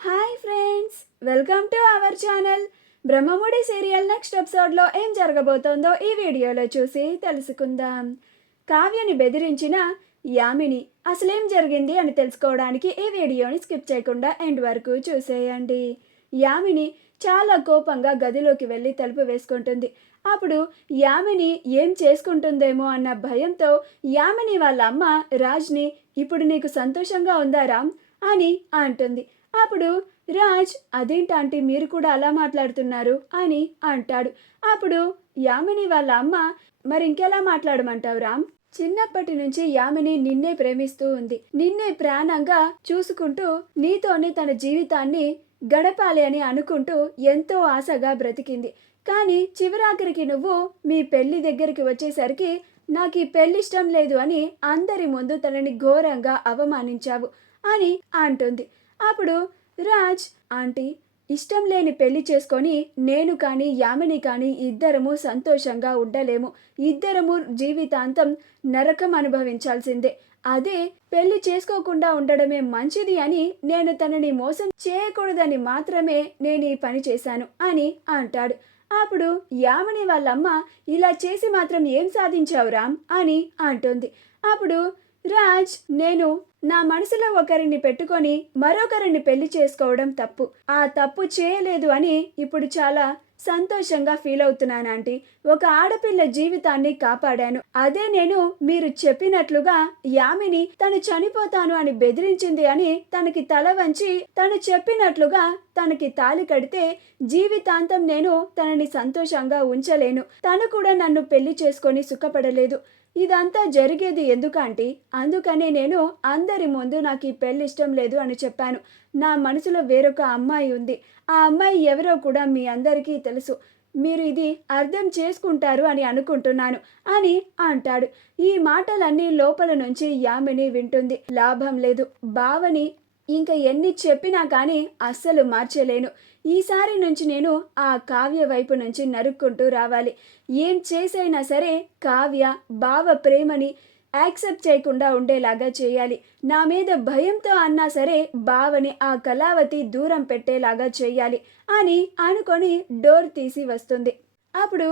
Hi friends, welcome to our channel. Brahmamudi serial next ఎపిసోడ్లో ఏం జరగబోతోందో ఈ వీడియోలో చూసి తెలుసుకుందాం. కావ్యని బెదిరించిన యామిని అసలేం జరిగింది అని తెలుసుకోవడానికి ఈ వీడియోని స్కిప్ చేయకుండా ఎండ్ వరకు చూసేయండి. యామిని చాలా కోపంగా గదిలోకి వెళ్ళి తలుపు వేసుకుంటుంది. అప్పుడు యామిని ఏం చేసుకుంటుందేమో అన్న భయంతో యామిని వాళ్ళ అమ్మ రాజ్ని, ఇప్పుడు నీకు సంతోషంగా ఉందా రామ్ అని అంటుంది. అప్పుడు రాజ్, అదేంటంటే మీరు కూడా అలా మాట్లాడుతున్నారు అని అంటాడు. అప్పుడు యామిని వాళ్ళ అమ్మ, మరి ఇంకెలా మాట్లాడమంటావు రామ్? చిన్నప్పటి నుంచి యామిని నిన్నే ప్రేమిస్తూ ఉంది, నిన్నే ప్రాణంగా చూసుకుంటూ నీతోనే తన జీవితాన్ని గడపాలి అని అనుకుంటూ ఎంతో ఆశగా బ్రతికింది. కానీ చివరాఖరికి నువ్వు మీ పెళ్లి దగ్గరికి వచ్చేసరికి నాకు ఈ పెళ్లి ఇష్టం లేదు అని అందరి ముందు తనని ఘోరంగా అవమానించావు అని అంటుంది. అప్పుడు రాజ్, ఆంటీ, ఇష్టం లేని పెళ్లి చేసుకొని నేను కానీ యామిని కానీ ఇద్దరము సంతోషంగా ఉండలేము. ఇద్దరము జీవితాంతం నరకం అనుభవించాల్సిందే. అదే పెళ్లి చేసుకోకుండా ఉండడమే మంచిది అని నేను తనని మోసం చేయకూడదని మాత్రమే నేను ఈ పని చేశాను అని అంటాడు. అప్పుడు యామిని వాళ్ళమ్మ, ఇలా చేసి మాత్రం ఏం సాధించావు రామ్ అని అంటుంది. అప్పుడు రాజ్, నేను నా మనసులో ఒకరిని పెట్టుకొని మరొకరిని పెళ్లి చేసుకోవడం తప్పు. ఆ తప్పు చేయలేదు అని ఇప్పుడు చాలా సంతోషంగా ఫీల్ అవుతున్నాను ఆంటీ. ఒక ఆడపిల్ల జీవితాన్ని కాపాడాను. అదే నేను మీరు చెప్పినట్లుగా యామిని తను చనిపోతాను అని బెదిరించింది అని తనకి తల వంచి తను చెప్పినట్లుగా తనకి తాళి కడితే జీవితాంతం నేను తనని సంతోషంగా ఉంచలేను. తను కూడా నన్ను పెళ్లి చేసుకొని సుఖపడలేదు. ఇదంతా జరిగేది ఎందుకంటే అందుకనే నేను అందరి ముందు నాకు ఈ పెళ్లి ఇష్టం లేదు అని చెప్పాను. నా మనసులో వేరొక అమ్మాయి ఉంది. ఆ అమ్మాయి ఎవరో కూడా మీ అందరికీ తెలుసు. మీరు ఇది అర్థం చేసుకుంటారు అని అనుకుంటున్నాను అని అంటాడు. ఈ మాటలన్నీ లోపల నుంచి యామిని వింటుంది. లాభం లేదు. బావని ఇంకా ఎన్ని చెప్పినా కానీ అస్సలు మార్చలేను. ఈసారి నుంచి నేను ఆ కావ్య వైపు నుంచి నరుక్కుంటూ రావాలి. ఏం చేసైనా సరే కావ్య బావ ప్రేమని యాక్సెప్ట్ చేయకుండా ఉండేలాగా చేయాలి. నా మీద భయంతో అన్నా సరే బావని ఆ కళావతి దూరం పెట్టేలాగా చేయాలి అని అనుకొని డోర్ తీసి వస్తుంది. అప్పుడు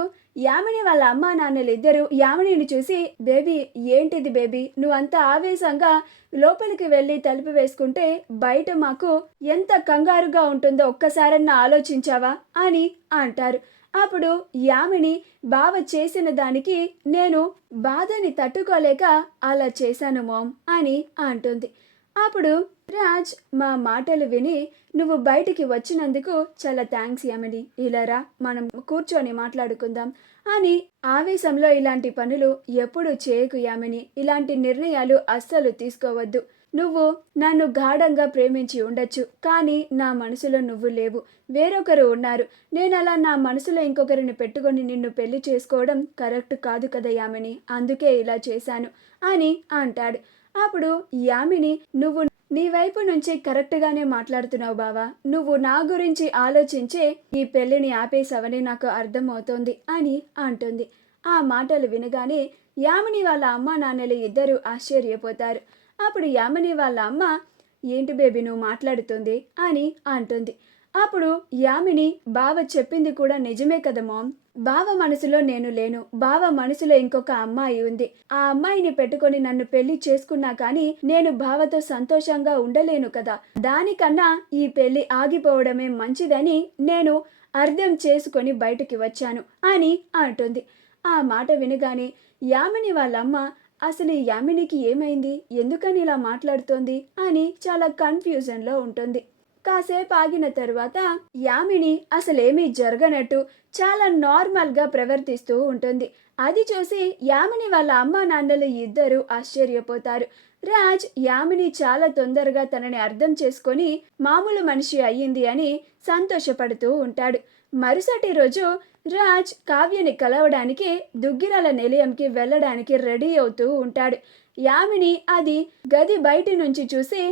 యామిని వాళ్ళ అమ్మా నాన్నలు ఇద్దరు యామినిని చూసి, బేబీ ఏంటిది బేబీ, నువ్వంత ఆవేశంగా లోపలికి వెళ్ళి తలుపు వేసుకుంటే బయట మాకు ఎంత కంగారుగా ఉంటుందో ఒక్కసారన్నా ఆలోచించావా అని అంటారు. అప్పుడు యామిని, బావ చేసిన దానికి నేను బాధని తట్టుకోలేక అలా చేశాను మామ్ అని అంటుంది. అప్పుడు రాజ్, మా మాటలు విని నువ్వు బయటికి వచ్చినందుకు చాలా థ్యాంక్స్ యామిని. ఇలారా, మనం కూర్చొని మాట్లాడుకుందాం అని ఆవేశంలో ఇలాంటి పనులు ఎప్పుడు చేయకు యామిని. ఇలాంటి నిర్ణయాలు అస్సలు తీసుకోవద్దు. నువ్వు నన్ను గాఢంగా ప్రేమించి ఉండొచ్చు, కానీ నా మనసులో నువ్వు లేవు. వేరొకరు ఉన్నారు. నేను అలా నా మనసులో ఇంకొకరిని పెట్టుకొని నిన్ను పెళ్లి చేసుకోవడం కరెక్ట్ కాదు కదా యామిని. అందుకే ఇలా చేశాను అని అంటాడు. అప్పుడు యామిని, నువ్వు నీ వైపు నుంచి కరెక్ట్గానే మాట్లాడుతున్నావు బావా. నువ్వు నా గురించి ఆలోచించే ఈ పెళ్లిని ఆపేసావని నాకు అర్థమవుతోంది అని అంటుంది. ఆ మాటలు వినగానే యామిని వాళ్ళ అమ్మ నాన్నలు ఇద్దరు ఆశ్చర్యపోతారు. అప్పుడు యామిని వాళ్ళ అమ్మ, ఏంటి బేబీ నువ్వు మాట్లాడుతుంది అని అంటుంది. అప్పుడు యామిని, బావ చెప్పింది కూడా నిజమే కదా మామ్. బావ మనసులో నేను లేను. బావ మనసులో ఇంకొక అమ్మాయి ఉంది. ఆ అమ్మాయిని పెట్టుకొని నన్ను పెళ్లి చేసుకున్నా కానీ నేను బావతో సంతోషంగా ఉండలేను కదా. దానికన్నా ఈ పెళ్లి ఆగిపోవడమే మంచిదని నేను అర్థం చేసుకొని బయటికి వచ్చాను అని అంటుంది. ఆ మాట వినగానే యామిని వాళ్ళమ్మ, అసలు ఈ యామినికి ఏమైంది, ఎందుకని ఇలా మాట్లాడుతోంది అని చాలా కన్ఫ్యూజన్లో ఉంటుంది. కాసేపు ఆగిన తరువాత యామిని అసలేమీ జరగనట్టు చాలా నార్మల్గా ప్రవర్తిస్తూ ఉంటుంది. అది చూసి యామిని వాళ్ళ అమ్మా నాన్నలు ఇద్దరు ఆశ్చర్యపోతారు. రాజ్, యామిని చాలా తొందరగా తనని అర్థం చేసుకొని మామూలు మనిషి అయ్యింది అని సంతోషపడుతూ ఉంటాడు. మరుసటి రోజు రాజ్ కావ్యని కలవడానికి దుగ్గిరాల నిలయంకి వెళ్ళడానికి రెడీ అవుతూ ఉంటాడు. యామిని అది గది బయటి నుంచి చూసి,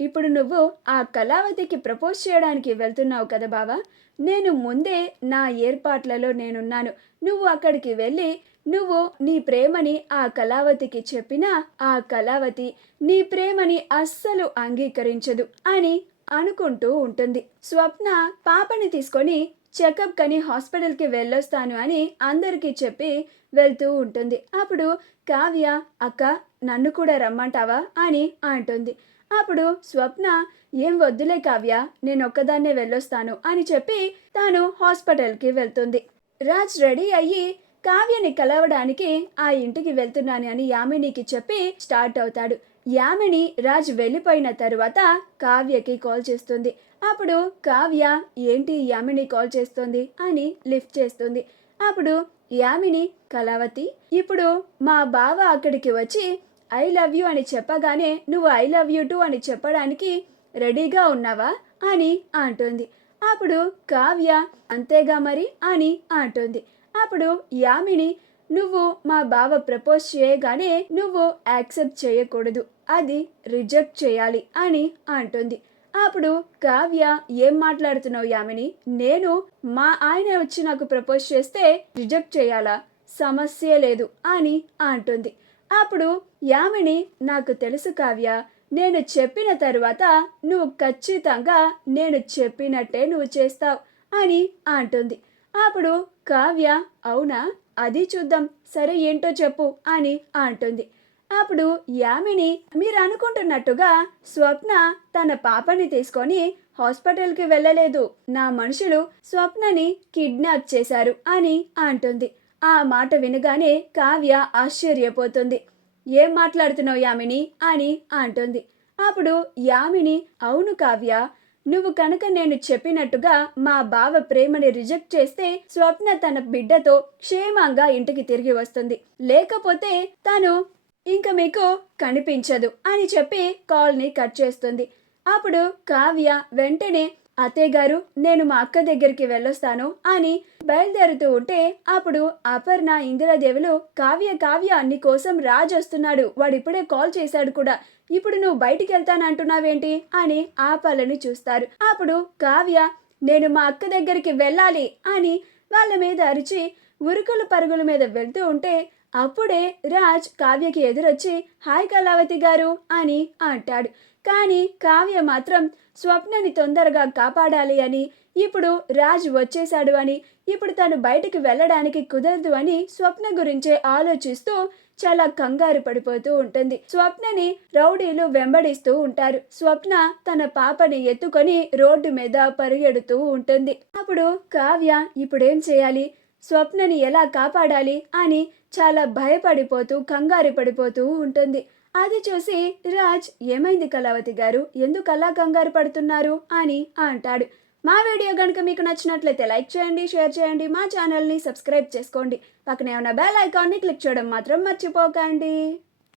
ఇప్పుడు నువ్వు ఆ కళావతికి ప్రపోజ్ చేయడానికి వెళ్తున్నావు కదా బావా, నేను ముందే నా ఏర్పాట్లలో నేనున్నాను. నువ్వు అక్కడికి వెళ్ళి నువ్వు నీ ప్రేమని ఆ కళావతికి చెప్పినా ఆ కళావతి నీ ప్రేమని అస్సలు అంగీకరించదు అని అనుకుంటూ ఉంటుంది. స్వప్న పాపని తీసుకొని చెకప్ కని హాస్పిటల్కి వెళ్ళొస్తాను అని అందరికీ చెప్పి వెళ్తూ ఉంటుంది. అప్పుడు కావ్య, అక్క నన్ను కూడా రమ్మంటావా అని అంటుంది. అప్పుడు స్వప్న, ఏం వద్దులే కావ్య, నేను ఒక్కదాన్నే వెళ్ళొస్తాను అని చెప్పి తాను హాస్పిటల్కి వెళ్తుంది. రాజ్ రెడీ అయ్యి కావ్యని కలవడానికి ఆ ఇంటికి వెళ్తున్నాను అని యామినికి చెప్పి స్టార్ట్ అవుతాడు. యామిని రాజ్ వెళ్ళిపోయిన తరువాత కావ్యకి కాల్ చేస్తుంది. అప్పుడు కావ్య, ఏంటి యామిని కాల్ చేస్తుంది అని లిఫ్ట్ చేస్తుంది. అప్పుడు యామిని, కళావతి, ఇప్పుడు మా బావ అక్కడికి వచ్చి ఐ లవ్ యూ అని చెప్పగానే నువ్వు ఐ లవ్ యూ టూ అని చెప్పడానికి రెడీగా ఉన్నావా అని అంటుంది. అప్పుడు కావ్య, అంతేగా మరి అని అంటుంది. అప్పుడు యామిని, నువ్వు మా బావ ప్రపోజ్ చేయగానే నువ్వు యాక్సెప్ట్ చేయకూడదు, అది రిజెక్ట్ చేయాలి అని అంటుంది. అప్పుడు కావ్య, ఏం మాట్లాడుతున్నావు యామిని, నేను మా ఆయన వచ్చి నాకు ప్రపోజ్ చేస్తే రిజెక్ట్ చేయాలా, సమస్యే లేదు అని అంటుంది. అప్పుడు యామిని, నాకు తెలుసు కావ్య, నేను చెప్పిన తరువాత నువ్వు ఖచ్చితంగా నేను చెప్పినట్టే నువ్వు చేస్తావు అని అంటుంది. అప్పుడు కావ్య, అవునా, అది చూద్దాం, సరే ఏంటో చెప్పు అని అంటుంది. అప్పుడు యామిని, మీరు అనుకుంటున్నట్టుగా స్వప్న తన పాపని తీసుకొని హాస్పిటల్కి వెళ్ళలేదు, నా మనుషులు స్వప్నని కిడ్నాప్ చేశారు అని అంటుంది. ఆ మాట వినగానే కావ్య ఆశ్చర్యపోతుంది. ఏం మాట్లాడుతున్నావు యామిని అని అంటుంది. అప్పుడు యామిని, అవును కావ్య, నువ్వు కనుక నేను చెప్పినట్టుగా మా బావ ప్రేమని రిజెక్ట్ చేస్తే స్వప్న తన బిడ్డతో క్షేమంగా ఇంటికి తిరిగి వస్తుంది, లేకపోతే తను ఇంక మీకు కనిపించదు అని చెప్పి కాల్ని కట్ చేస్తుంది. అప్పుడు కావ్య వెంటనే, అత్తయ్య గారు, నేను మా అక్క దగ్గరికి వెళ్ళొస్తాను అని బయలుదేరుతూ ఉంటే అప్పుడు అపర్ణ, ఇందిరాదేవులు, కావ్య కావ్య నీ కోసం రాజ్ వస్తున్నాడు, వాడిప్పుడే కాల్ చేశాడు కూడా, ఇప్పుడు నువ్వు బయటికి వెళ్తానంటున్నావేంటి అని ఆపాలని చూస్తారు. అప్పుడు కావ్య, నేను మా అక్క దగ్గరికి వెళ్ళాలి అని వాళ్ళ మీద అరిచి ఉరుకులు పరుగుల మీద వెళ్తూ ఉంటే అప్పుడే రాజ్ కావ్యకి ఎదురొచ్చి హాయ్ కళావతి గారు అని అంటాడు. కానీ కావ్య మాత్రం స్వప్నని తొందరగా కాపాడాలి అని, ఇప్పుడు రాజ్ వచ్చేశాడు అని, ఇప్పుడు తను బయటికి వెళ్ళడానికి కుదరదు అని స్వప్న గురించే ఆలోచిస్తూ చాలా కంగారు పడిపోతూ ఉంటుంది. స్వప్నని రౌడీలు వెంబడిస్తూ ఉంటారు. స్వప్న తన పాపని ఎత్తుకొని రోడ్డు మీద పరిగెడుతూ ఉంటుంది. అప్పుడు కావ్య ఇప్పుడేం చేయాలి, స్వప్నని ఎలా కాపాడాలి అని చాలా భయపడిపోతూ కంగారు పడిపోతూ ఉంటుంది. అది చూసి రాజ్, ఏమైంది కళావతి గారు, ఎందుకు అలా కంగారు పడుతున్నారు అని అంటాడు. మా వీడియో కనుక మీకు నచ్చినట్లయితే లైక్ చేయండి, షేర్ చేయండి, మా ఛానల్ని సబ్స్క్రైబ్ చేసుకోండి, పక్కనే ఉన్న బెల్ ఐకాన్ని క్లిక్ చేయడం మాత్రం మర్చిపోకండి.